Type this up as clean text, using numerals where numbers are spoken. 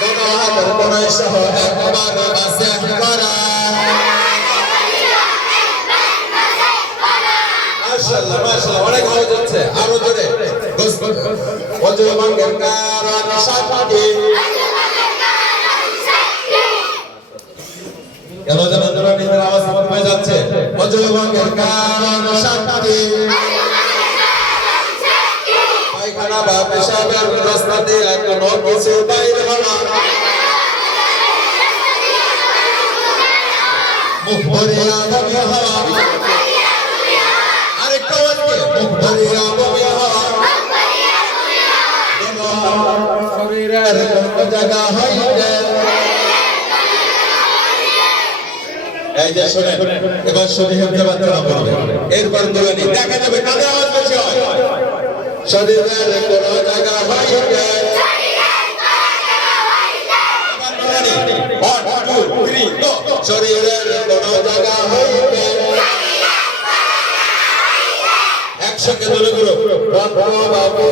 হাতের কোনায় সহ একবার বাসে করা মাশাআল্লাহ মাশাআল্লাহ অনেক ভালো যাচ্ছে আরো জোরে ওজো ভাঙ্গের কারণ সাথী কেন যেন জোরে নিজের আওয়াজ কমে যাচ্ছে ওজো ভাঙ্গের কারণ সাথী পায়খানা বা পেশাবের রাস্তাতে কোনো কিছু বাইরে হলো মুখ ভরিয়া বমি হওয়া আরেকটা বলবে মুখ ভরিয়া বমি হওয়া শরীরের কোন জায়গা হইতে এই যে শুনে এবার শুনে হতে বাচ্চারা বলবে এরপর বলে নি দেখা যাবে কানে আওয়াজ বেশি হয় শরীরের কোন জায়গা হইতে শরীরের কোন জায়গা হইতে একসঙ্গে ধরে করো বাবু